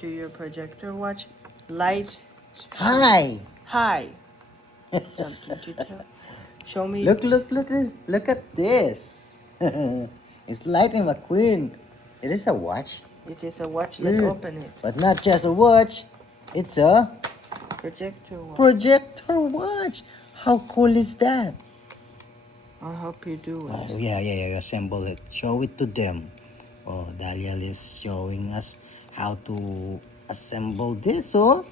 To your projector watch, lights Hi! high. Something to tell. Show me. Look at this. It's Lightning McQueen. It is a watch. It is a watch. Let's Yeah. open it. But not just a watch. It's a Projector watch. projector watch. How cool is that? I'll help you do Oh, it. yeah. Assemble it. Show it to them. Oh, Dalial is showing us how to assemble this, oh.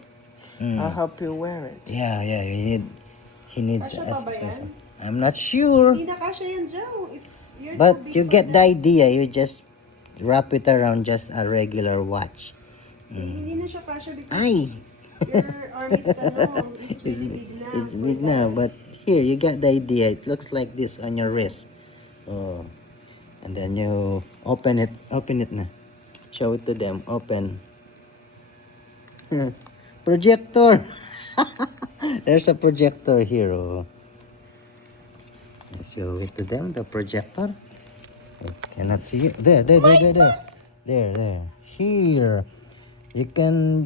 I'll help you wear it. Yeah. He needs Kasya pa ba yan? I'm not sure. Hindi na kasya yan, Joe. You're But too big you for get the that. idea. You just wrap it around just a regular watch. See, hindi na siya kasya because Ay! your arm is, it's really big na. It's for big now, that. but here you get the idea. It looks like this on your wrist. Oh, and then you open it. Open it na. Show it to them. Open. Projector. There's a projector here. Oh. Show it to them. The projector. I cannot see it. There. There. Here. You can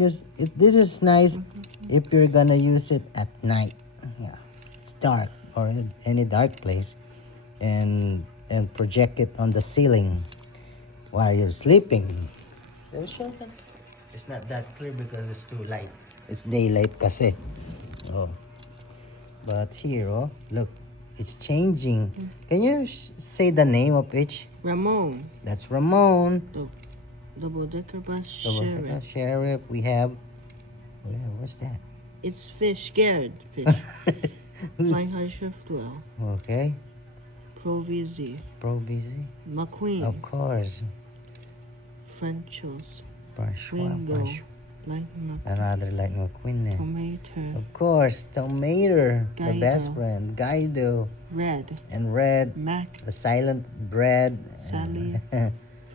use it. This is nice if you're gonna use it at night. Yeah, it's dark or any dark place, and project it on the ceiling while you're sleeping. It's not that clear because it's too light. It's daylight kasi. Oh, but here, oh, look, it's changing. Can you say the name of each? Ramon, That's Ramon. double-decker bus The sheriff. sheriff. We have. What's that? It's fish, scared fish. Flying High Chef 12. Okay. Pro VZ. Pro busy. McQueen. Of course. Frenchos. Brush. Wingo. Lightning McQueen. Another like McQueen. Eh. Tomato. Of course. Tomato. The Guido. best friend. Guido. Red. And Red. Mac. The silent bread. Sally.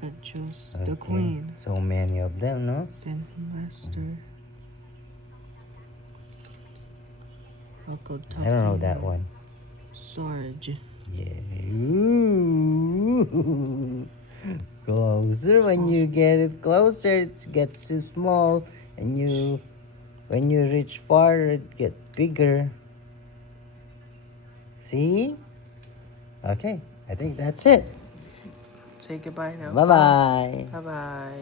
Frenchos. The Okay. Queen. So many of them, no? Phantom Master. Rocco I don't know that Tucker. one. Sarge. Yeah. Ooh. Closer. When you get it closer, it gets too small. And when you reach far, it gets bigger. See? Okay. I think that's it. Say goodbye now. Bye-bye. Bye-bye.